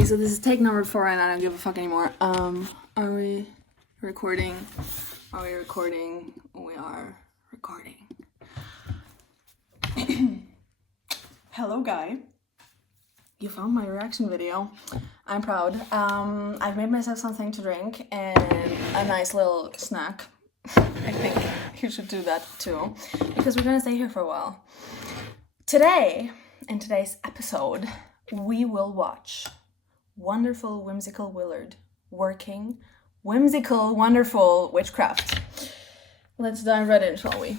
Okay, so this is take number 4 and I don't give a fuck anymore. Are we recording? Are we recording? We are recording. Hello, guy. You found my reaction video. I'm proud. I've made myself something to drink and a nice little snack. I think you should do that too, because we're gonna stay here for a while. Today, in today's episode, we will watch wonderful, whimsical Willard working whimsical, wonderful witchcraft. Let's dive right in, shall we?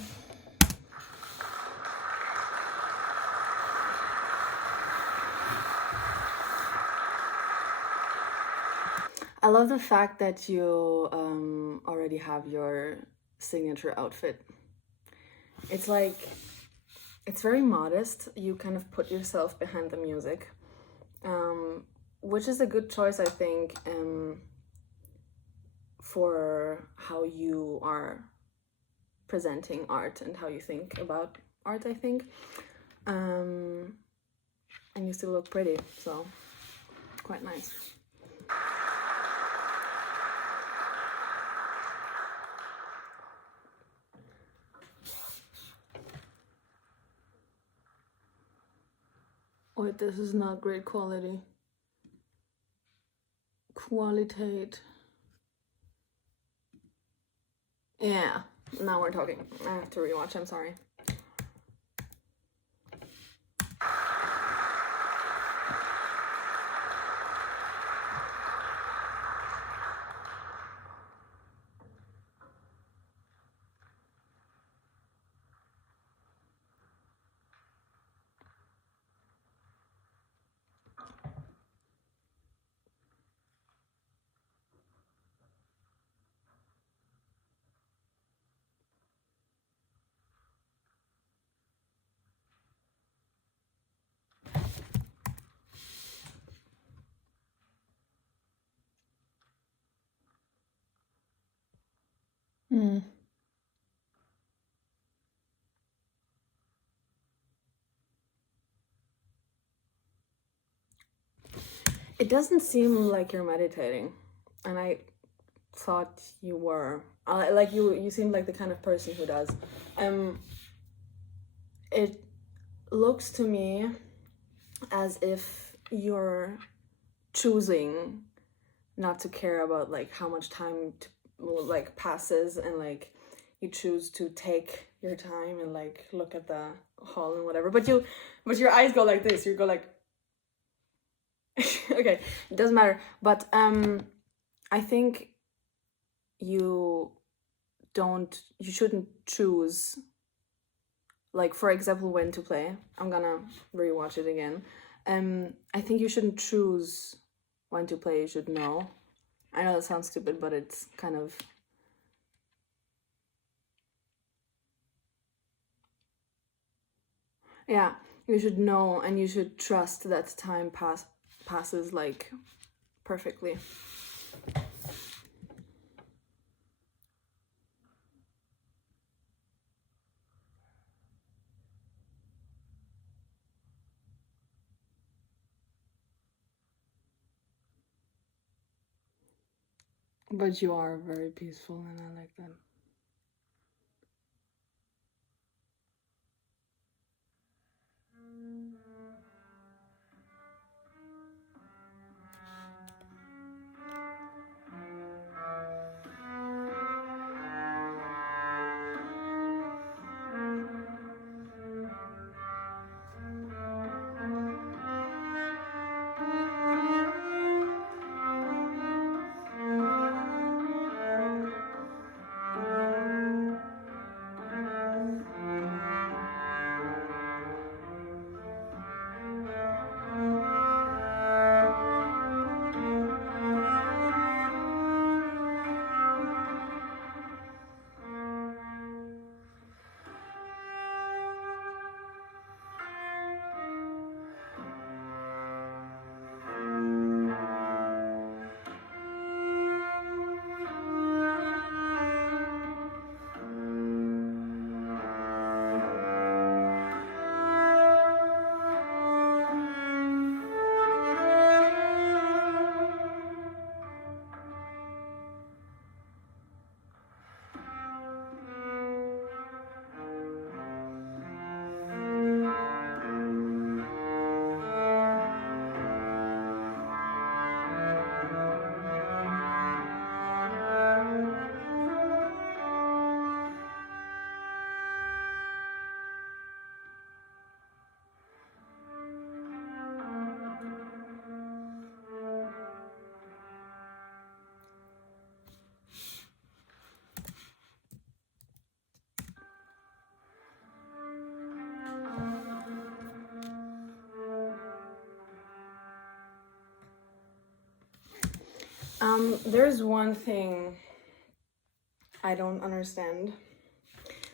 I love the fact that you already have your signature outfit. It's like, it's very modest. You kind of put yourself behind the music, which is a good choice, I think, for how you are presenting art and how you think about art, I think. And you still look pretty, so quite nice. Wait, this is not great quality. Qualitate. Yeah, now we're talking. I have to rewatch, I'm sorry. It doesn't seem like you're meditating, and I thought you were. Like you seem like the kind of person who does. It looks to me as if you're choosing not to care about like how much time like passes, and like you choose to take your time and like look at the hall and whatever, but your eyes go like this, you go like okay, it doesn't matter, but I think you shouldn't choose, like, for example, when to play. I'm gonna rewatch it again. I think you shouldn't choose when to play, you should know. I know that sounds stupid, but it's kind of... Yeah, you should know, and you should trust that time passes, like, perfectly. But you are very peaceful, and I like that. There's one thing I don't understand.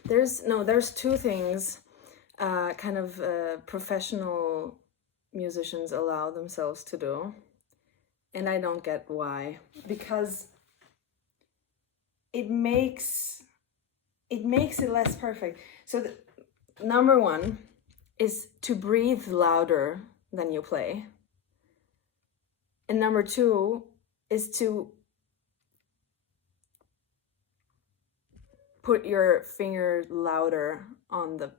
There's two things professional musicians allow themselves to do, and I don't get why. Because it makes it less perfect. So number one is to breathe louder than you play. And number two is to put your finger louder on the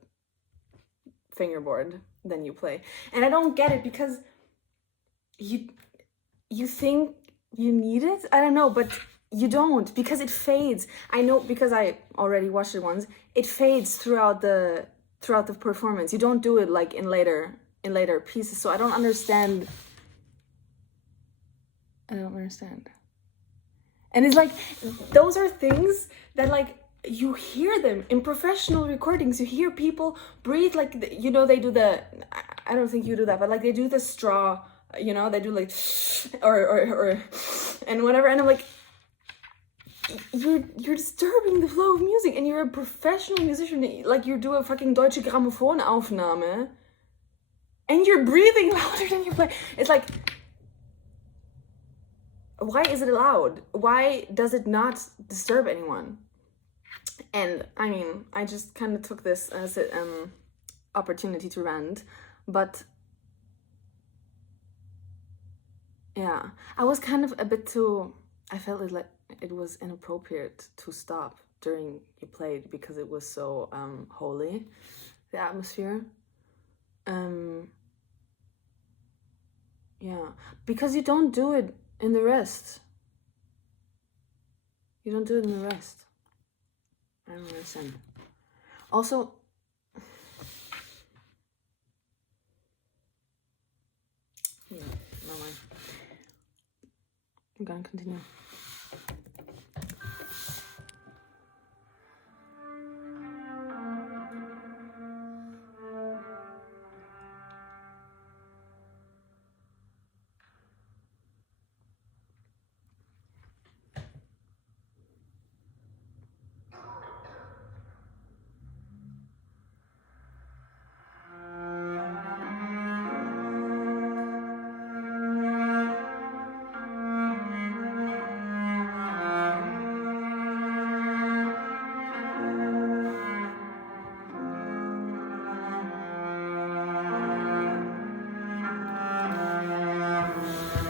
fingerboard than you play. And I don't get it, because you think you need it? I don't know, but you don't, because it fades. I know, because I already watched it once. It fades throughout the performance. You don't do it like in later pieces. So I don't understand. And it's like, those are things that, like, you hear them in professional recordings. You hear people breathe, like, you know, they do the, I don't think you do that, but like they do the straw, you know, they do like, or and whatever. And I'm like, you're disturbing the flow of music, and you're a professional musician. Like, you do a fucking Deutsche Grammophon-Aufnahme, and you're breathing louder than you play. It's like, why is it allowed? Why does it not disturb anyone? And I mean, I just kind of took this as an opportunity to rant, but yeah, I was kind of a bit too, I felt it like it was inappropriate to stop during you played, because it was so holy, the atmosphere. Yeah, because you don't do it in the rest. You don't do it in the rest. I don't understand. Also, yeah, no mind. I'm gonna continue.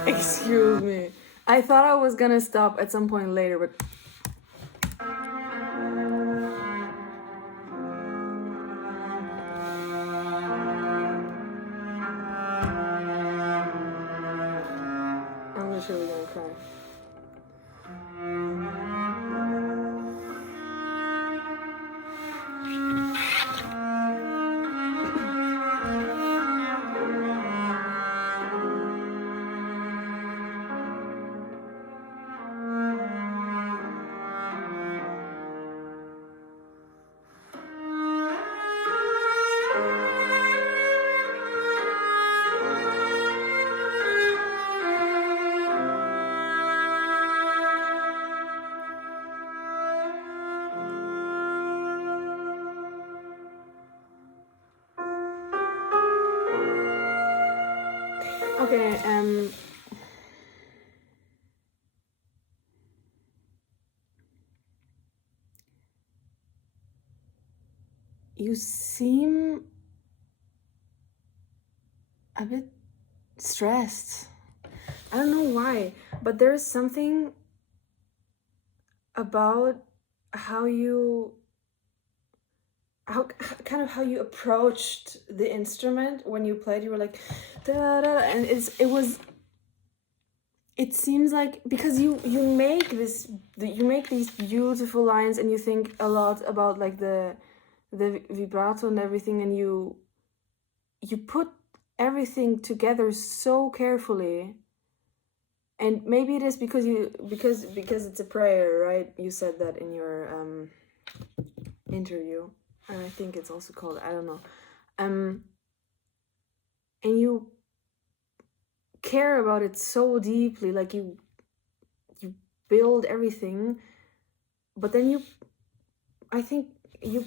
Excuse me. I thought I was gonna stop at some point later, but I'm literally gonna cry. Okay, you seem a bit stressed. I don't know why, but there's something about how you approached the instrument when you played. You were like, da, da, and it seems like, because you make these beautiful lines, and you think a lot about like the vibrato and everything, and you put everything together so carefully. And maybe it is because it's a prayer, right? You said that in your interview, and I think it's also called, I don't know, and you care about it so deeply, like you build everything, but then I think you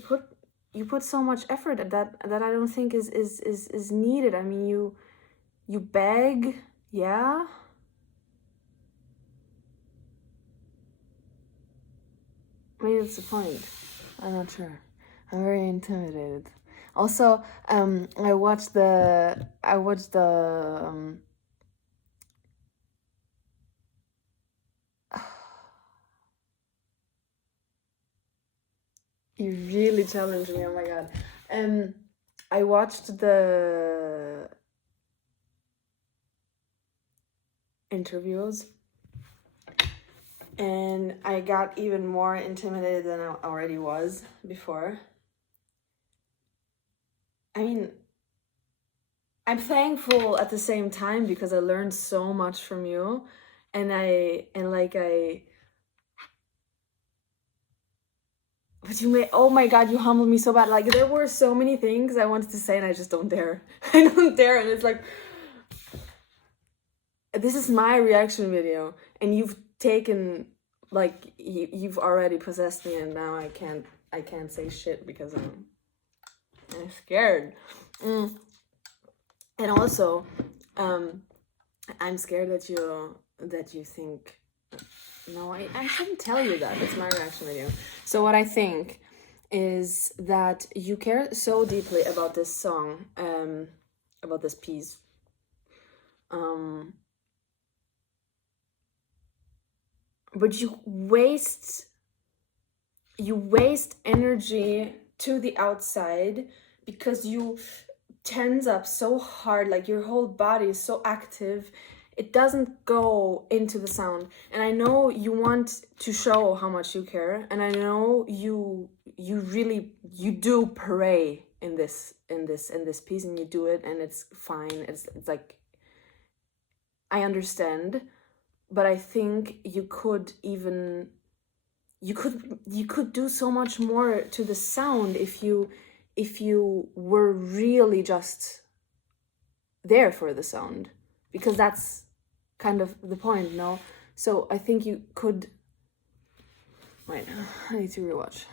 put so much effort at that I don't think is needed. I mean, you beg, yeah. Maybe that's the point. I'm not sure. I'm very intimidated. Also, I watched the you really challenged me, oh my god. I watched the interviews and I got even more intimidated than I already was before. I mean, I'm thankful at the same time because I learned so much from you, but oh my god, you humbled me so bad. Like, there were so many things I wanted to say and I just don't dare. I don't dare, and it's like, this is my reaction video and you've taken, like, you've already possessed me and now I can't say shit because I'm scared. And also, I'm scared that you think, no, I shouldn't tell you that. It's my reaction video. So what I think is that you care so deeply about this song, about this piece. But you waste energy to the outside because you tense up so hard, like your whole body is so active, it doesn't go into the sound. And I know you want to show how much you care, and I know you do pray in this piece, and you do it and it's fine. It's like, I understand, but I think you could do so much more to the sound if you were really just there for the sound, because that's kind of the point, no? So I think you could. Wait, I need to rewatch.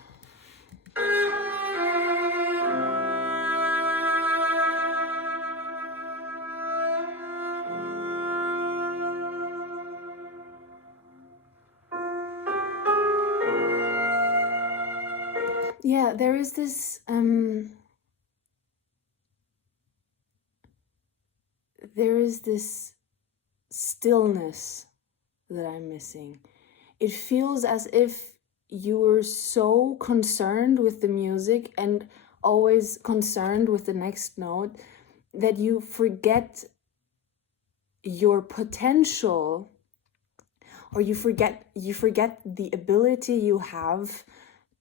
Yeah, there is this stillness that I'm missing. It feels as if you were so concerned with the music and always concerned with the next note that you forget your potential, or you forget the ability you have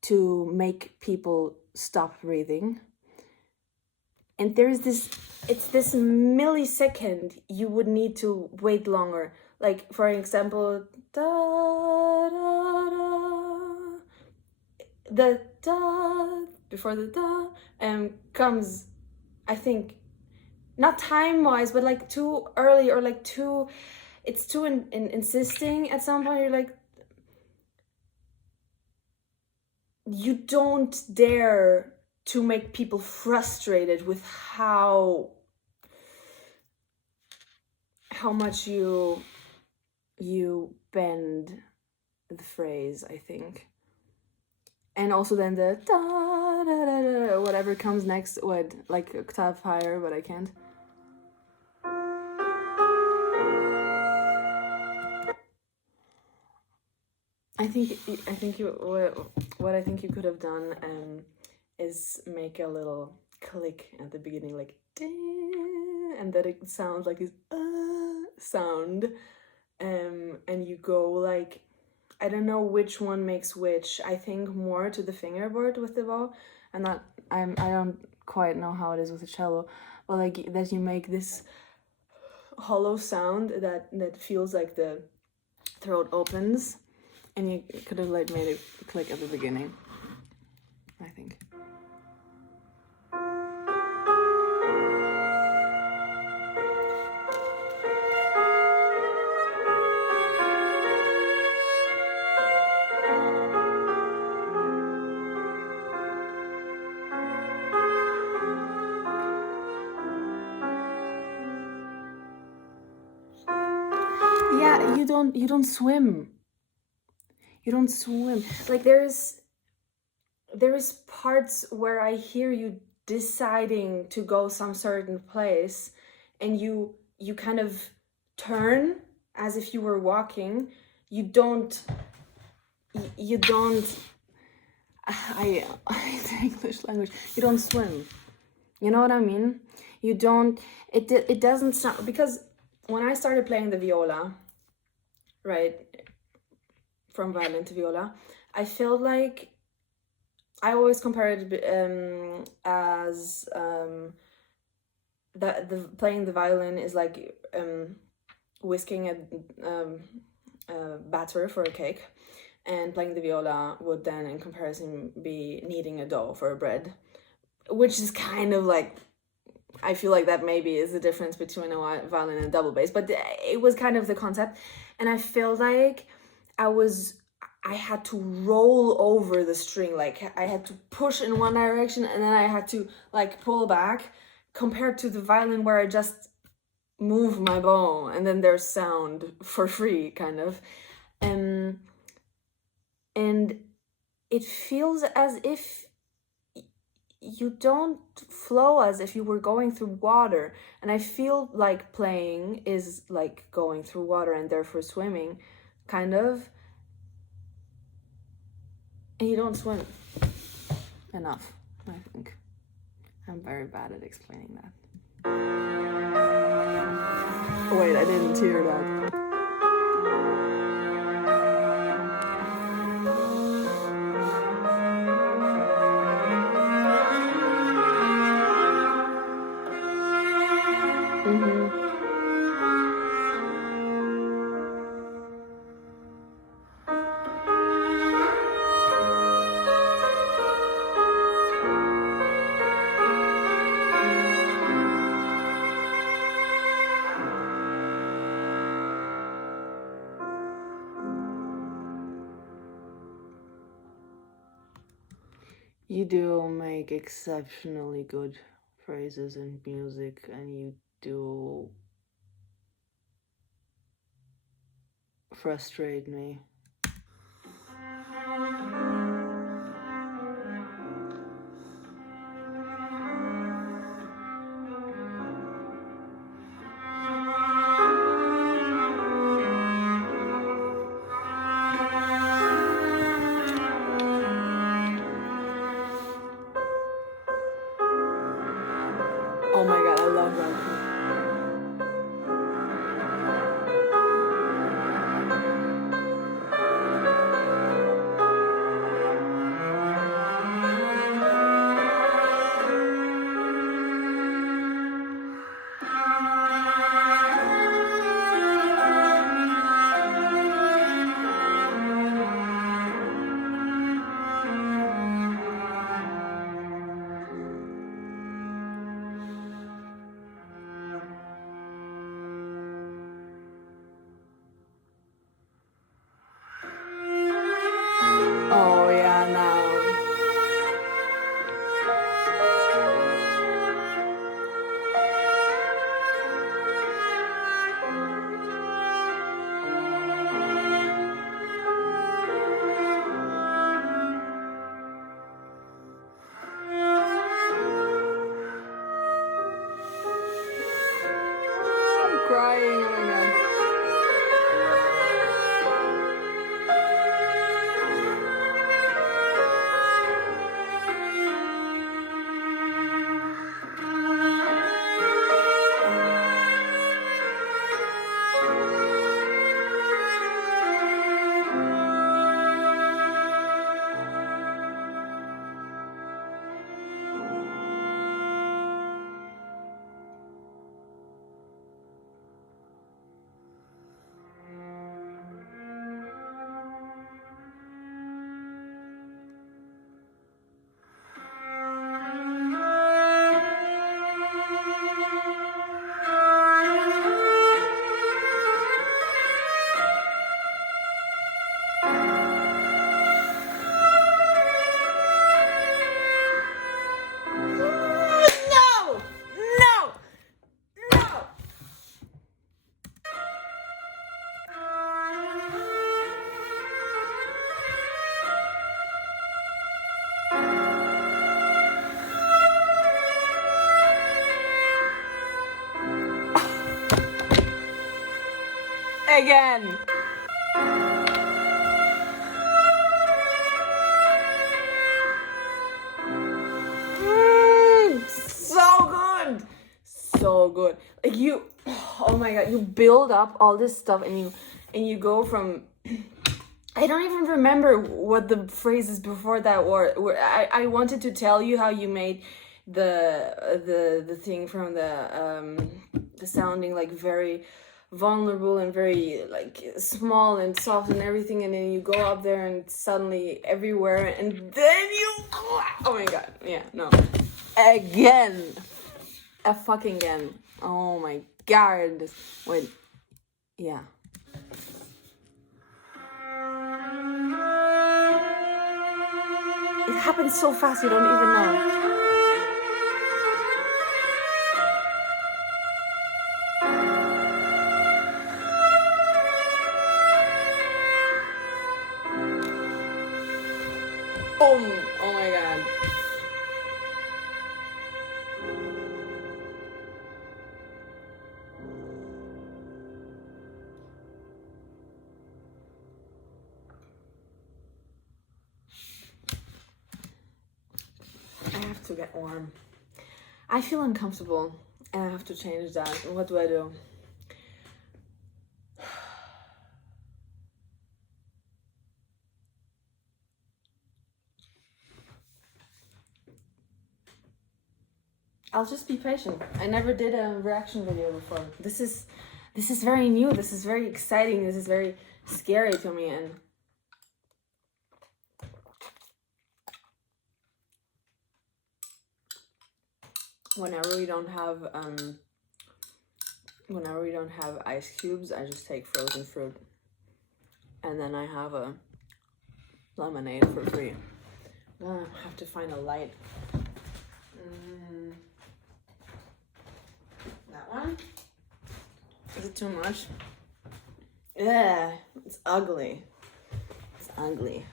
to make people stop breathing. And there's this millisecond you would need to wait longer. Like, for example, da, da, da, the da before the da comes, I think, not time-wise, but like too early, or like it's too insisting at some point. You're like, you don't dare to make people frustrated with how much you bend the phrase, I think. And also then the da, da, da, da, whatever comes next, would like octave higher, but I can't. I think what I think you could have done is make a little click at the beginning, like and that it sounds like this sound, and you go like, I don't know which one makes which. I think more to the fingerboard with the bow, and not I don't quite know how it is with the cello, but like that you make this hollow sound that feels like the throat opens. And you could have like made it click at the beginning, I think. Yeah, you don't swim. You don't swim. Like there is parts where I hear you deciding to go some certain place, and you kind of turn as if you were walking. You don't. I the English language. You don't swim. You know what I mean? You don't. It doesn't sound, because when I started playing the viola, right, from violin to viola, I felt like I always compare it as the playing the violin is like whisking a batter for a cake, and playing the viola would then, in comparison, be kneading a dough for a bread, which is kind of like, I feel like that maybe is the difference between a violin and a double bass, but it was kind of the concept. And I felt like I had to roll over the string, like I had to push in one direction and then I had to like pull back, compared to the violin where I just move my bow and then there's sound for free, kind of. And it feels as if you don't flow as if you were going through water, and I feel like playing is like going through water and therefore swimming, kind of. And you don't swim enough, I think. I'm very bad at explaining that. Oh, wait, I didn't hear that. You do make exceptionally good phrases in music, and you do frustrate me. Oh my god, I love that. Again. So good. So good. Like you, oh my god, you build up all this stuff and you go from, I don't even remember what the phrases before that were. I wanted to tell you how you made the thing from the sounding like very vulnerable and very like small and soft and everything, and then you go up there and suddenly everywhere, and then you, oh my god, yeah, no, again, a fucking again, oh my god, wait, yeah. It happens so fast you don't even know. Boom! Oh my god. I have to get warm. I feel uncomfortable and I have to change that. What do I do? I'll just be patient. I never did a reaction video before. This is very new. This is very exciting. This is very scary to me, and whenever we don't have ice cubes, I just take frozen fruit, and then I have a lemonade for free. I have to find a light. That one? Is it too much? Yeah, it's ugly. It's ugly.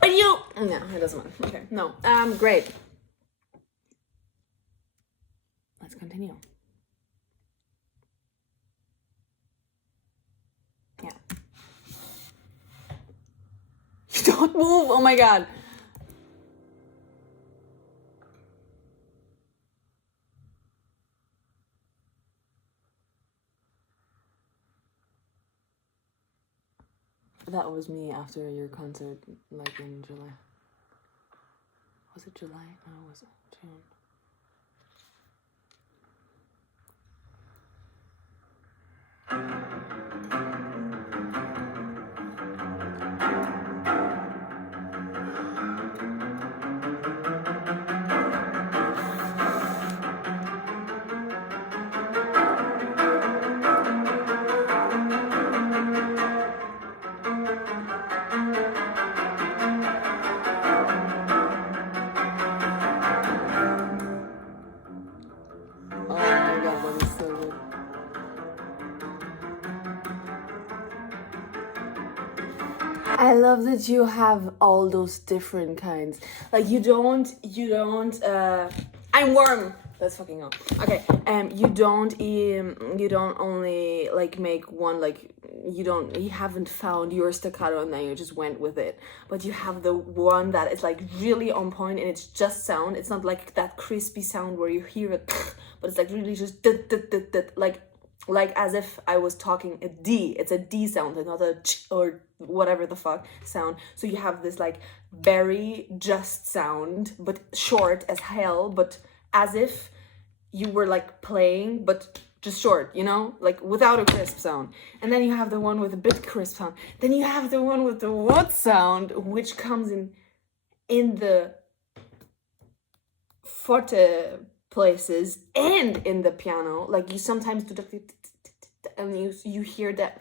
But you, no, it doesn't matter. Okay, no, great. Let's continue. Yeah. Don't move, oh my god. That was me after your concert, like in July. Was it July? No, was it June? I love that you have all those different kinds. Like you don't, I'm warm. Let's fucking go. Okay. You don't only like make one, like you haven't found your staccato and then you just went with it. But you have the one that is like really on point and it's just sound. It's not like that crispy sound where you hear it, but it's like really just like as if I was talking a D. It's a D sound, and not a ch or whatever the fuck sound. So you have this like very just sound, but short as hell, but as if you were like playing, but just short, you know, like without a crisp sound. And then you have the one with a bit crisp sound. Then you have the one with the what sound, which comes in the forte places and in the piano. Like you sometimes do the and you hear that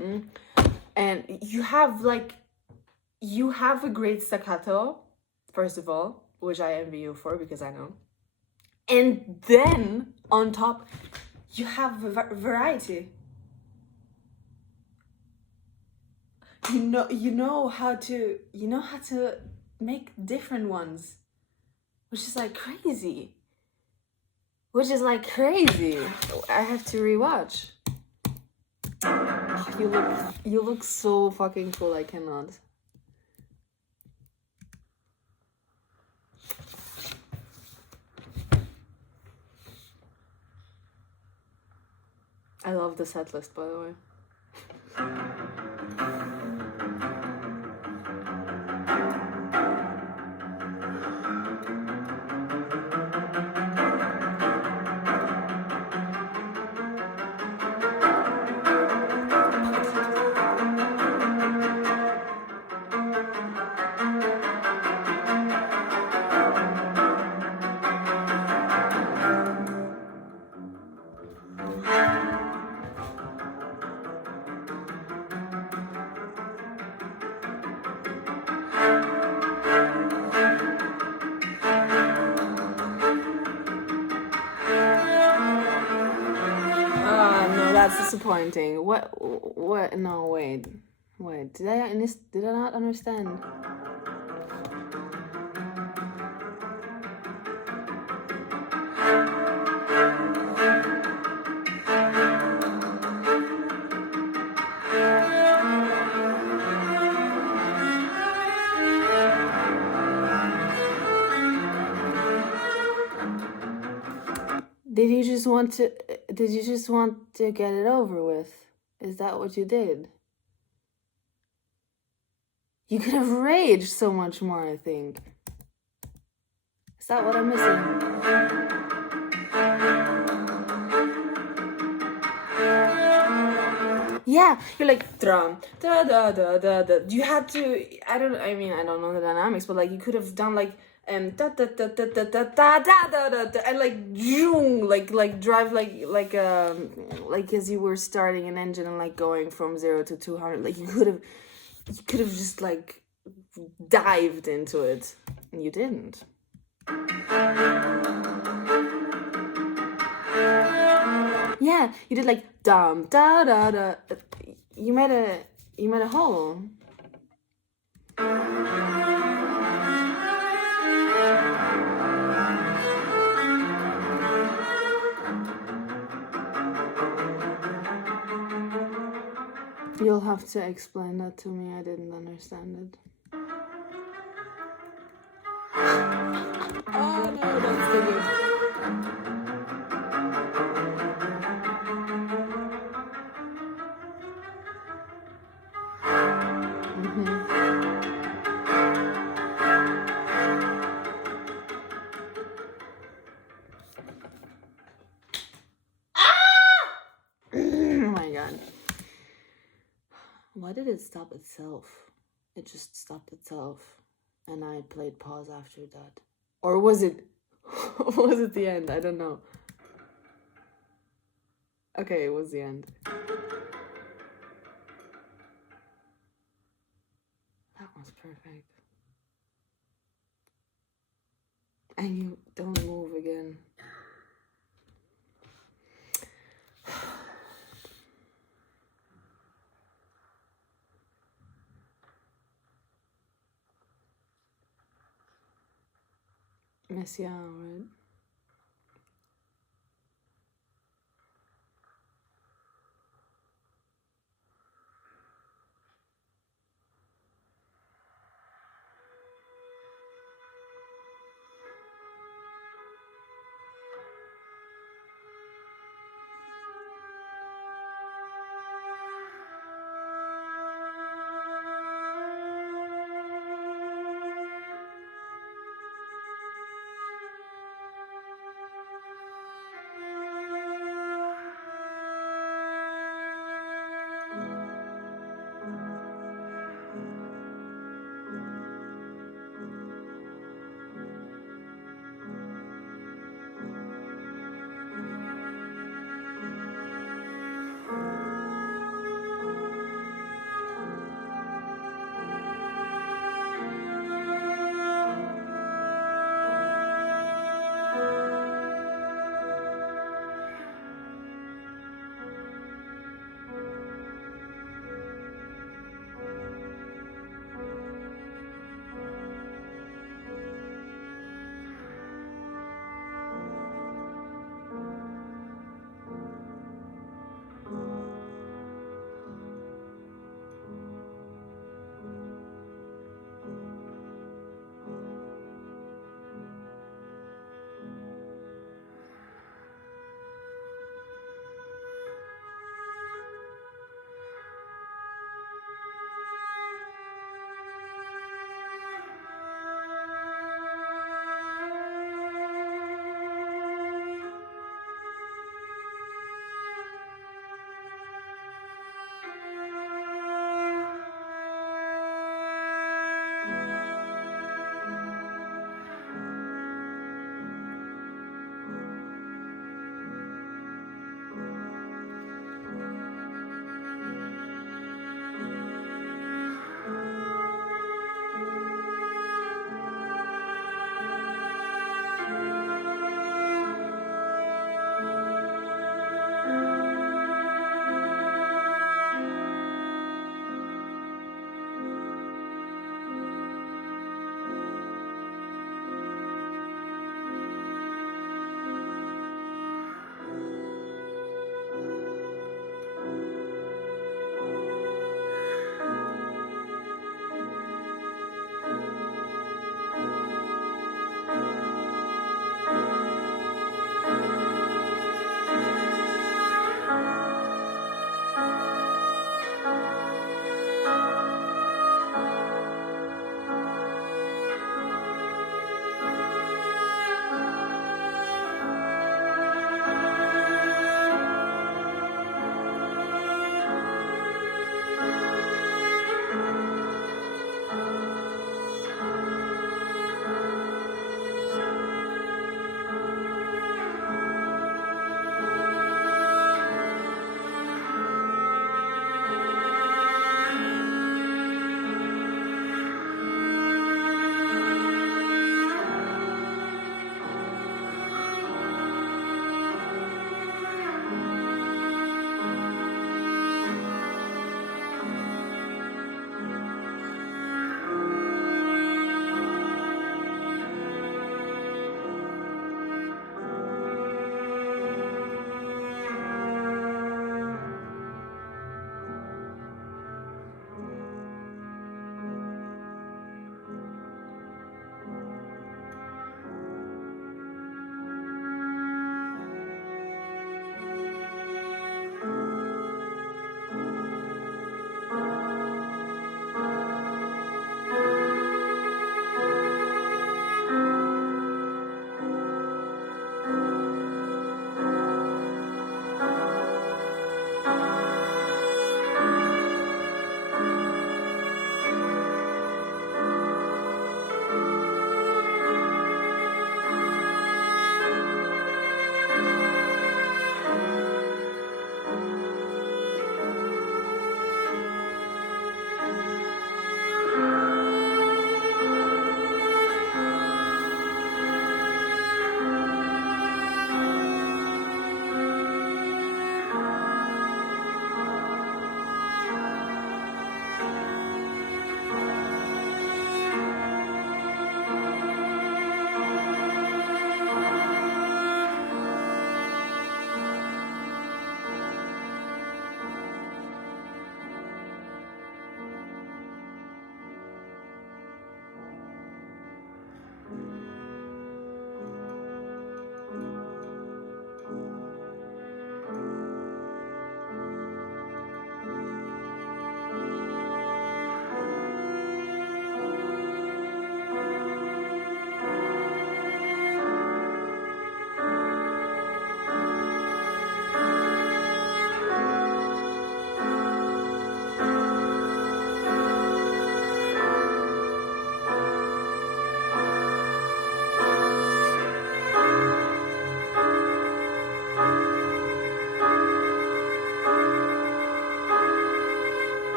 and you have a great staccato, first of all, which I envy you for because I know. And then on top you have variety. You know how to make different ones, which is like crazy. I have to rewatch. You look so fucking cool. I cannot. I love the set list, by the way. No, that's disappointing. What? No, wait. Did I not understand? Did you just want to get it over with? Is that what you did? You could have raged so much more, I think. Is that what I'm missing? Yeah, you're like drum, da da da da da. You had to. I don't know the dynamics, but like you could have done like da da da da da da da da da da, and like zoom, like drive like as you were starting an engine and like going from 0 to 200. Like you could have just like dived into it, and you didn't. Yeah, you did like dum da da da. You made a hole. You'll have to explain that to me. I didn't understand it. Oh no, that's so good. Oh my god. Why did it stop itself? It just stopped itself. And I played pause after that. Or was it the end? I don't know. Okay, it was the end. That was perfect. And you don't move again. Messiaen, right?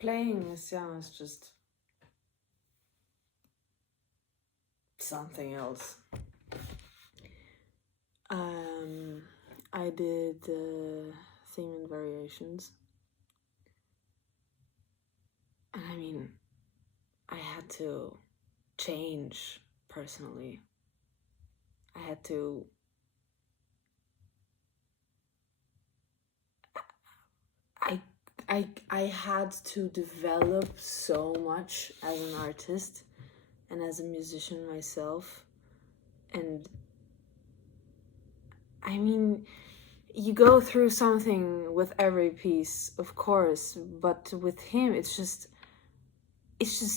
playing Messiaen is just something else. I did theme and variations, and I mean, I had to change personally. I had to I had to develop so much as an artist and as a musician myself. And I mean, you go through something with every piece, of course, but with him it's just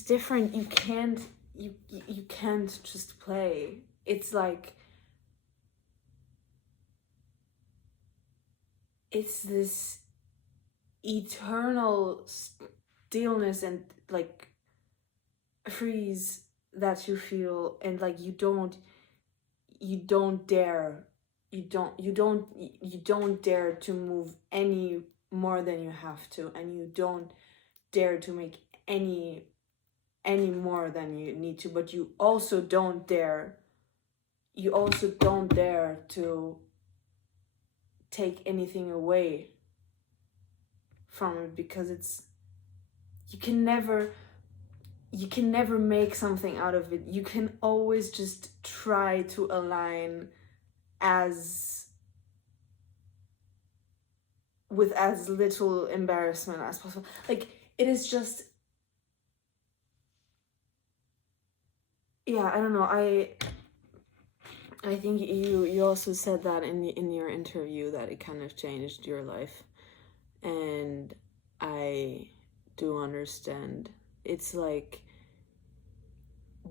different. You can't just play. It's like it's this eternal stillness and like freeze that you feel, and like you don't dare to move any more than you have to, and you don't dare to make any more than you need to, but you also don't dare to take anything away from it, because you can never make something out of it. You can always just try to align with as little embarrassment as possible. Like, it is just, yeah, I don't know. I think you also said that in your interview, that it kind of changed your life, and I do understand. It's like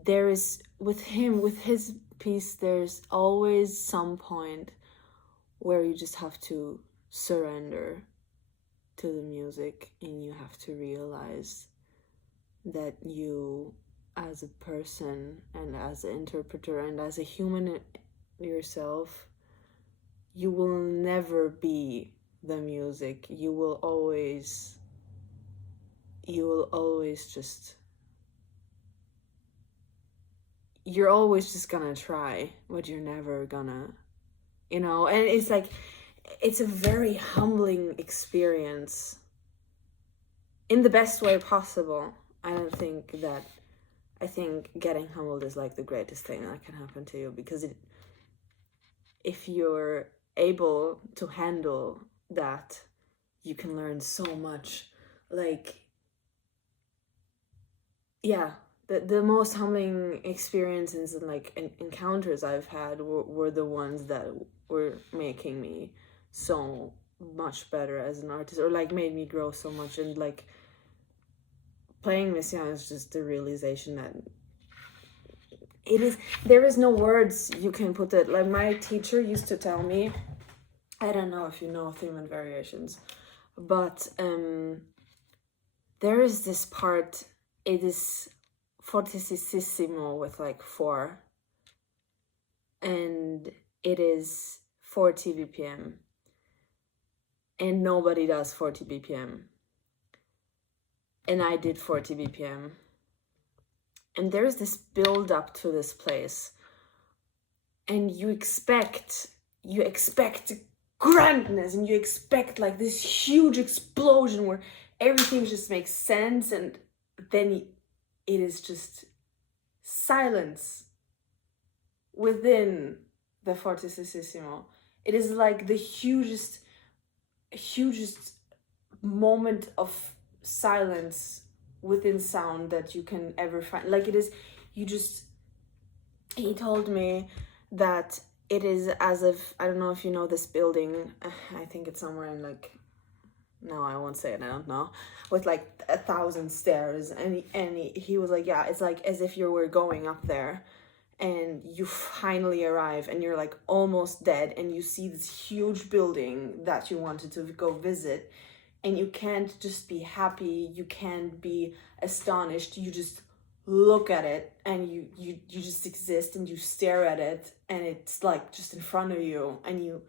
there is, with his piece, there's always some point where you just have to surrender to the music, and you have to realize that you, as a person and as an interpreter and as a human yourself, you will never be the music. You will always just, you're always just gonna try, but you're never gonna, and it's like, it's a very humbling experience in the best way possible. I think getting humbled is like the greatest thing that can happen to you, because if you're able to handle that, you can learn so much. Like, yeah, the most humbling experiences and like encounters I've had were the ones that were making me so much better as an artist, or like made me grow so much. And like, playing Messiaen is just the realization that there is no words you can put it. Like, my teacher used to tell me, I don't know if you know theme and variations, but there is this part, it is fortissimo with like 4, and it is 40 BPM, and nobody does 40 BPM, and I did 40 BPM, and there's this build up to this place, and you expect grandness, and you expect like this huge explosion where everything just makes sense, and then it is just silence within the fortissimo. It is like the hugest moment of silence within sound that you can ever find. Like, it is, he told me that it is as if, I don't know if you know this building, I think it's somewhere in like, no, I won't say it, I don't know, with like 1,000 stairs, and he was like, yeah, it's like as if you were going up there and you finally arrive and you're like almost dead, and you see this huge building that you wanted to go visit, and you can't just be happy, you can't be astonished, you just look at it, and you just exist, and you stare at it, and it's like just in front of you, and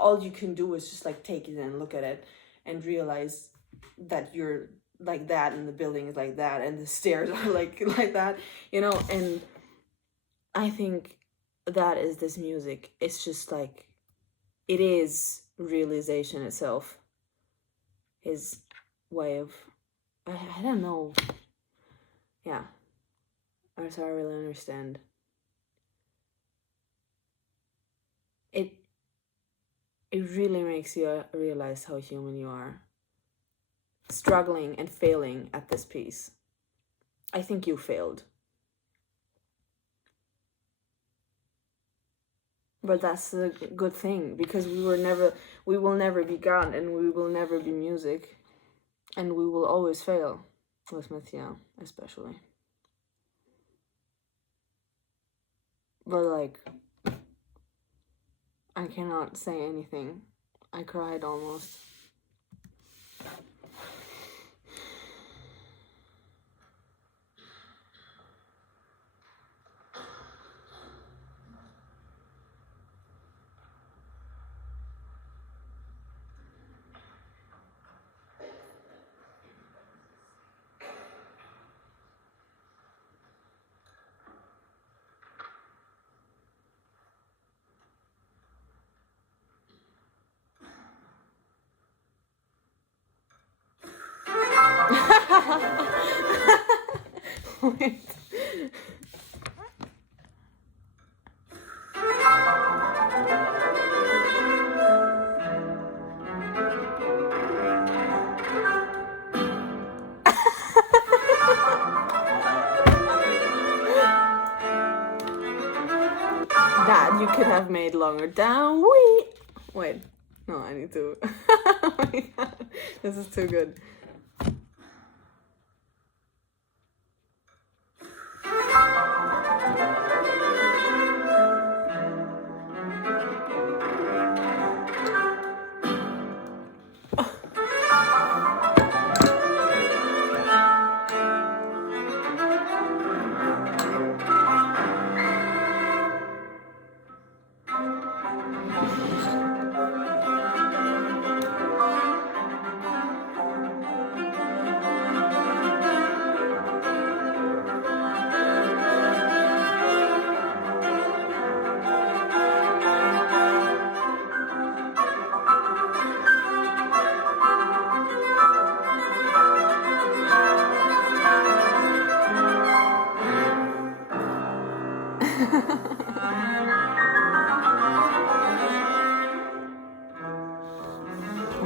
all you can do is just like take it and look at it and realize that you're like that, and the building is like that, and the stairs are like that, you know. And I think that is this music. It's just like, it is realization itself. His way of, I don't know. Yeah. So I really understand. It really makes you realize how human you are. Struggling and failing at this piece. I think you failed. But that's a good thing, because we will never be God, and we will never be music, and we will always fail. With Mathia, especially. But like, I cannot say anything. I cried almost. Wait. That you could have made longer. Down. Wait. No, I need to. Oh my God. This is too good.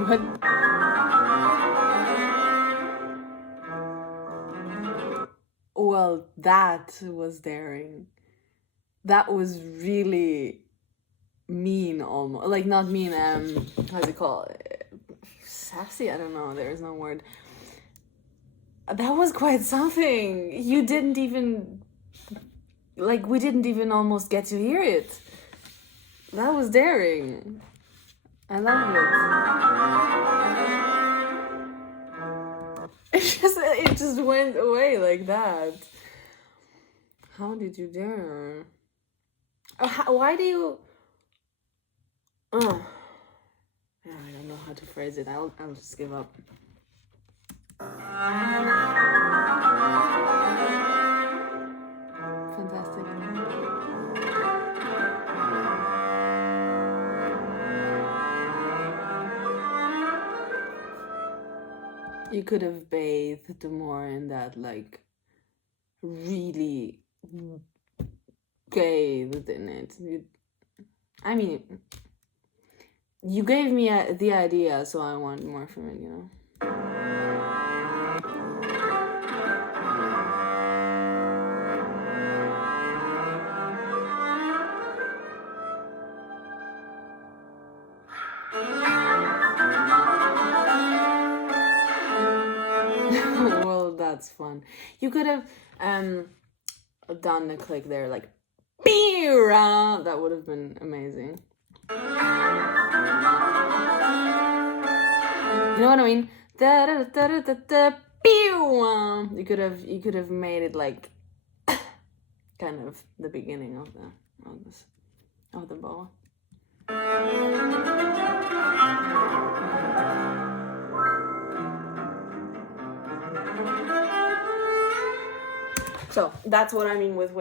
What? Well, that was daring. That was really mean, almost. Like, not mean, how's it called? Sassy? I don't know, there is no word. That was quite something. You didn't even, like, we didn't even almost get to hear it. That was daring. I love it. It just went away like that. How did you dare? Why do you? Oh, yeah, I don't know how to phrase it. I'll just give up. Fantastic. You could have bathed more in that, like, really bathed in it. I mean, you gave me the idea, so I want more from it, you know? Well, that's fun. You could have done a click there, like, that would have been amazing. You know what I mean? You could have made it like kind of the beginning of the bow. So that's what I mean with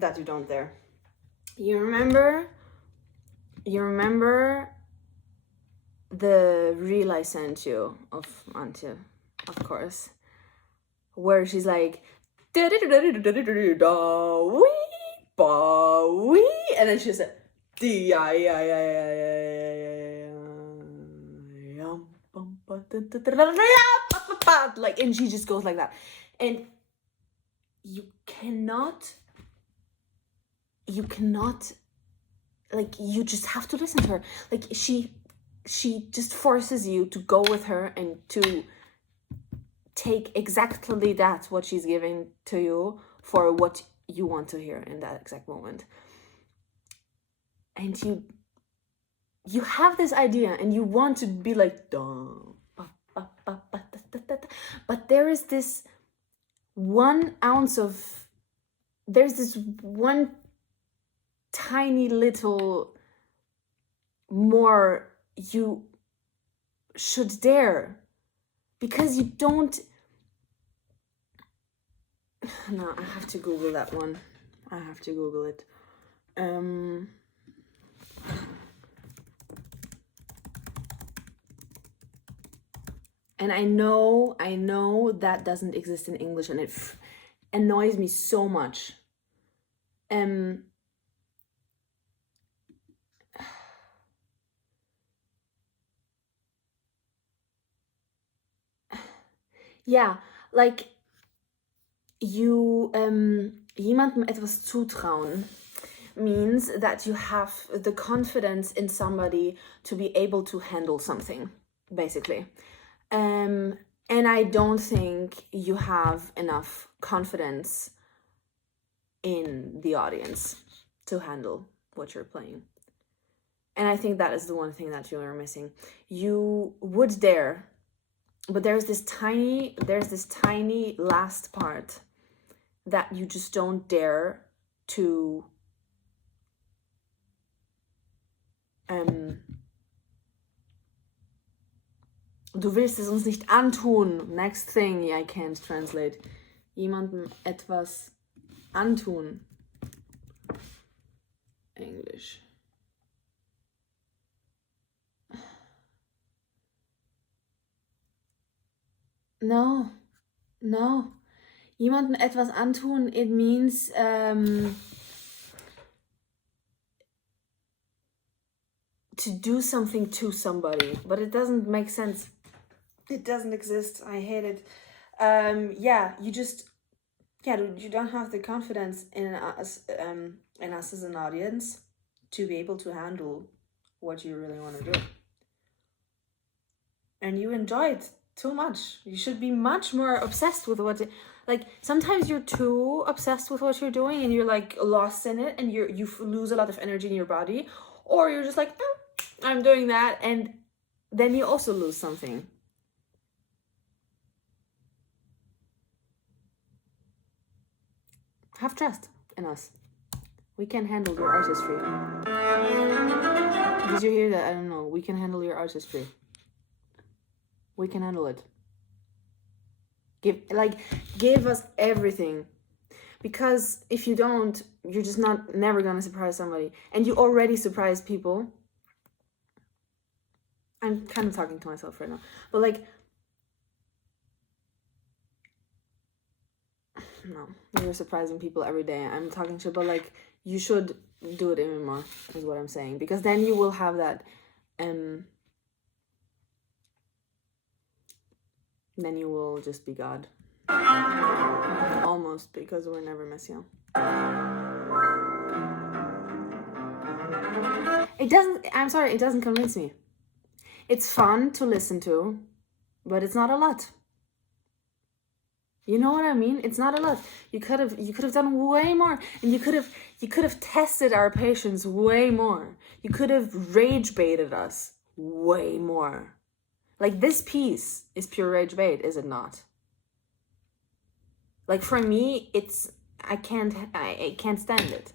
that you don't dare. You remember the reel I sent you of Antje, of course, where she's like, and then she said, like, and she just goes like that, and you cannot, like, you just have to listen to her. Like, she just forces you to go with her and to take exactly that, what she's giving to you, for what you want to hear in that exact moment. And you have this idea and you want to be like, but there is this 1 ounce of, there's this one tiny little more you should dare, because you don't. No, I have to Google that one. I have to Google it. And I know that doesn't exist in English, and it annoys me so much. Yeah, like, you jemandem etwas zutrauen means that you have the confidence in somebody to be able to handle something, basically. And I don't think you have enough confidence in the audience to handle what you're playing. And I think that is the one thing that you are missing. You would dare, but there's this tiny last part that you just don't dare to du willst es uns nicht antun. Next thing, I can't translate. Jemandem etwas antun. English. No. Jemandem etwas antun, it means to do something to somebody, but it doesn't make sense. It doesn't exist. I hate it. You don't have the confidence in us as an audience to be able to handle what you really want to do. And you enjoy it too much. You should be much more obsessed with like, sometimes you're too obsessed with what you're doing and you're like lost in it, and you lose a lot of energy in your body, or you're just like, I'm doing that, and then you also lose something. Have trust in us. We can handle your artistry. Did you hear that? I don't know. We can handle your artistry. We can handle it. Give us everything. Because if you don't, you're just never gonna surprise somebody. And you already surprise people. I'm kind of talking to myself right now. But like, no, you're surprising people every day. I'm talking shit, but like, you should do it even more, is what I'm saying. Because then you will have that, then you will just be God. Almost, because we're never Messiah. It doesn't convince me. It's fun to listen to, but it's not a lot. You know what I mean? It's not a lot. You could have done way more, and you could have tested our patience way more. You could have rage baited us way more. Like, this piece is pure rage bait, is it not? Like, for me, I can't stand it.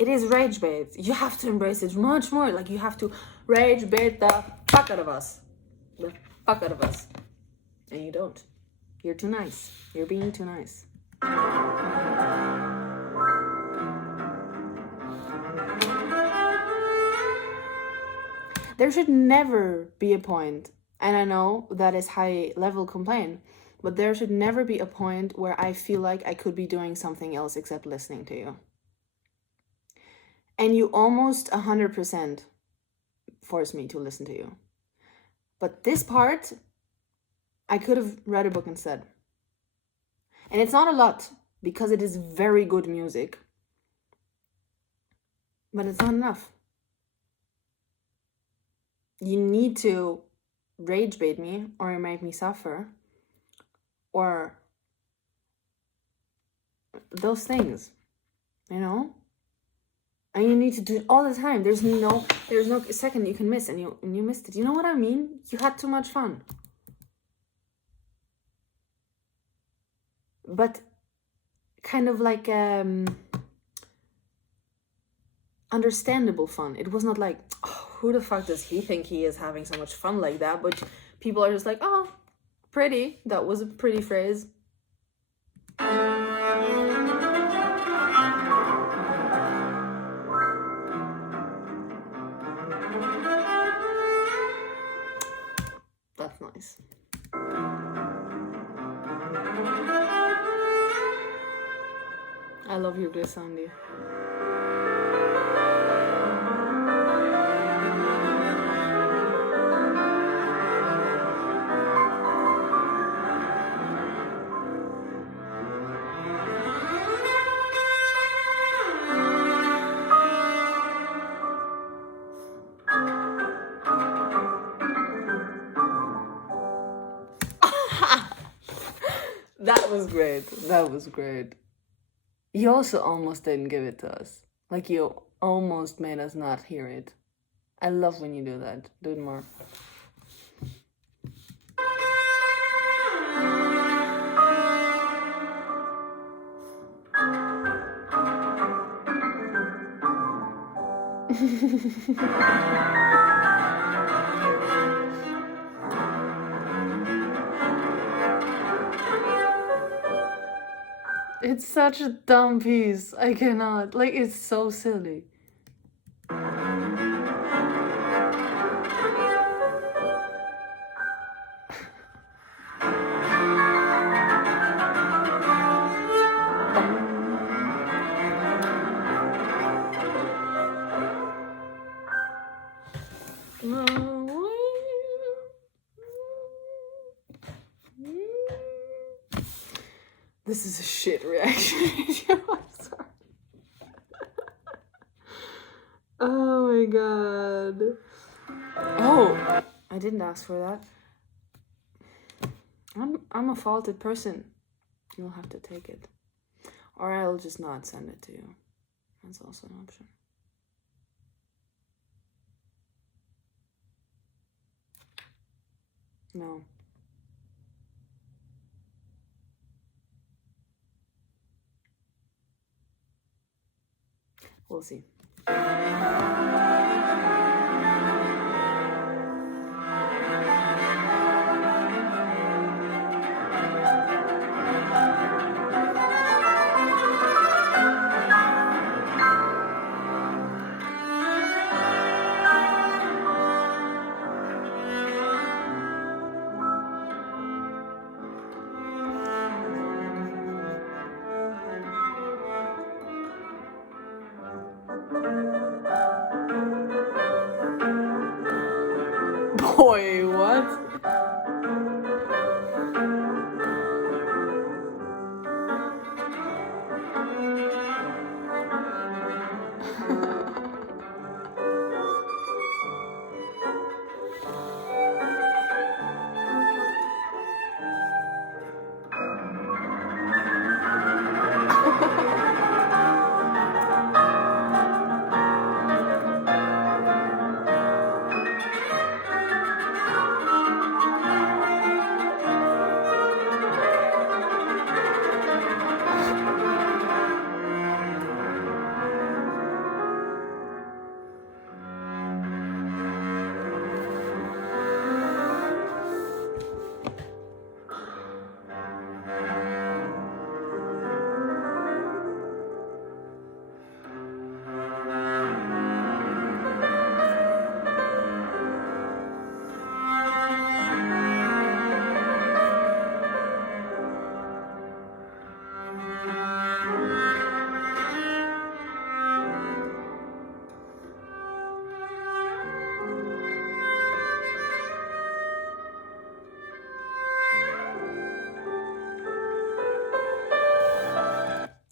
It is rage bait. You have to embrace it much more. Like, you have to rage bait the fuck out of us. And you don't. You're too nice. You're being too nice. There should never be a point, and I know that is high level complaint, but there should never be a point where I feel like I could be doing something else except listening to you. And you almost 100% force me to listen to you. But this part, I could have read a book instead. And it's not a lot, because it is very good music. But it's not enough. You need to rage bait me, or make me suffer, or those things, you know? And you need to do it all the time. There's no second you can miss, and you missed it. You know what I mean? You had too much fun. But kind of like understandable fun. It was not like, oh, who the fuck does he think he is having so much fun like that? But people are just like, oh, pretty. That was a pretty phrase. That's nice. I love your glissandi. That was great. That was great. You also almost didn't give it to us. Like, you almost made us not hear it. I love when you do that. Do it more. It's such a dumb piece. I cannot. Like, it's so silly. This is a shit reaction video. I'm sorry. Oh my god. Oh, I didn't ask for that. I'm a faulted person. You'll have to take it. Or I'll just not send it to you. That's also an option. No. We'll see.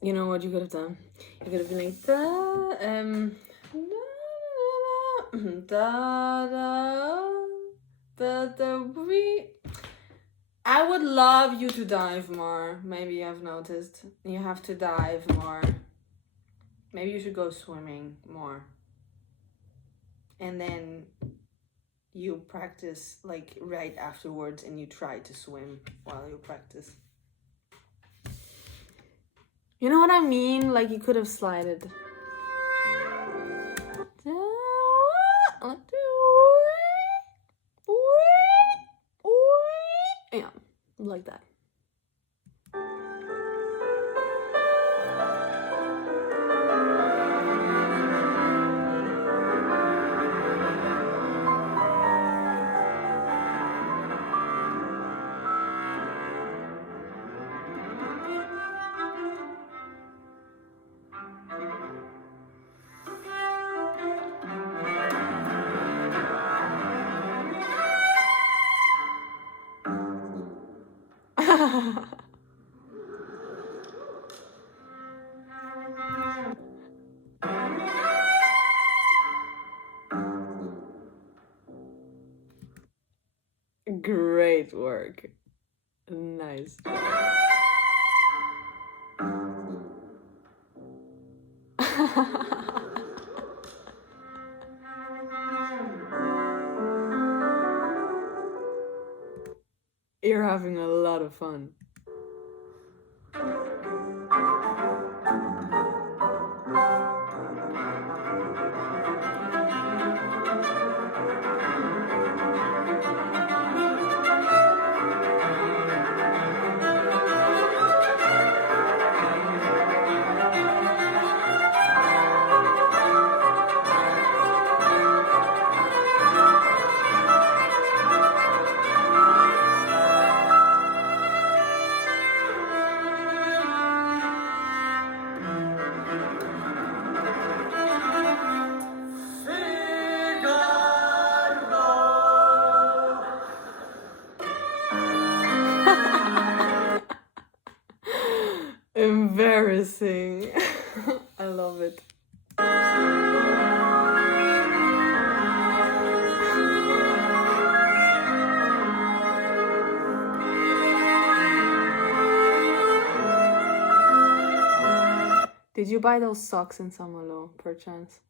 You know what you could have done? You could have been like da da da da we. I would love you to dive more. Maybe you have noticed. You have to dive more. Maybe you should go swimming more. And then you practice like right afterwards and you try to swim while you practice. You know what I mean? Like you could have slided. Yeah, like that. Great work. Nice. You're having a lot of fun. Embarrassing. I love it. Did you buy those socks in Samalo, perchance?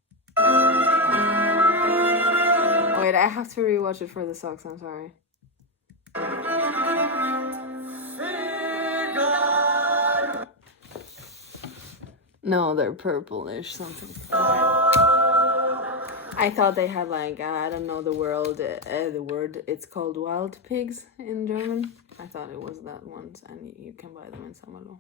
Wait, I have to rewatch it for the socks, I'm sorry. No, they're purplish, something. I thought they had like, I don't know the word, it's called wild pigs in German. I thought it was that ones, and you can buy them in Samalo.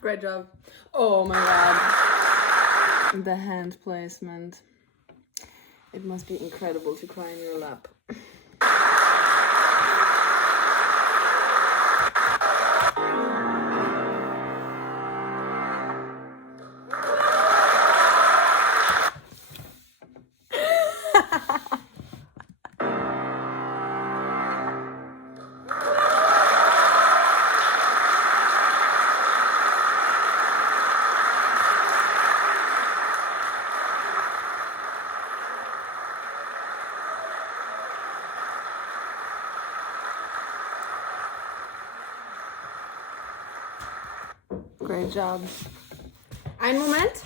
Great job. Oh my god. The hand placement. It must be incredible to cry in your lap. Great job. Ein Moment.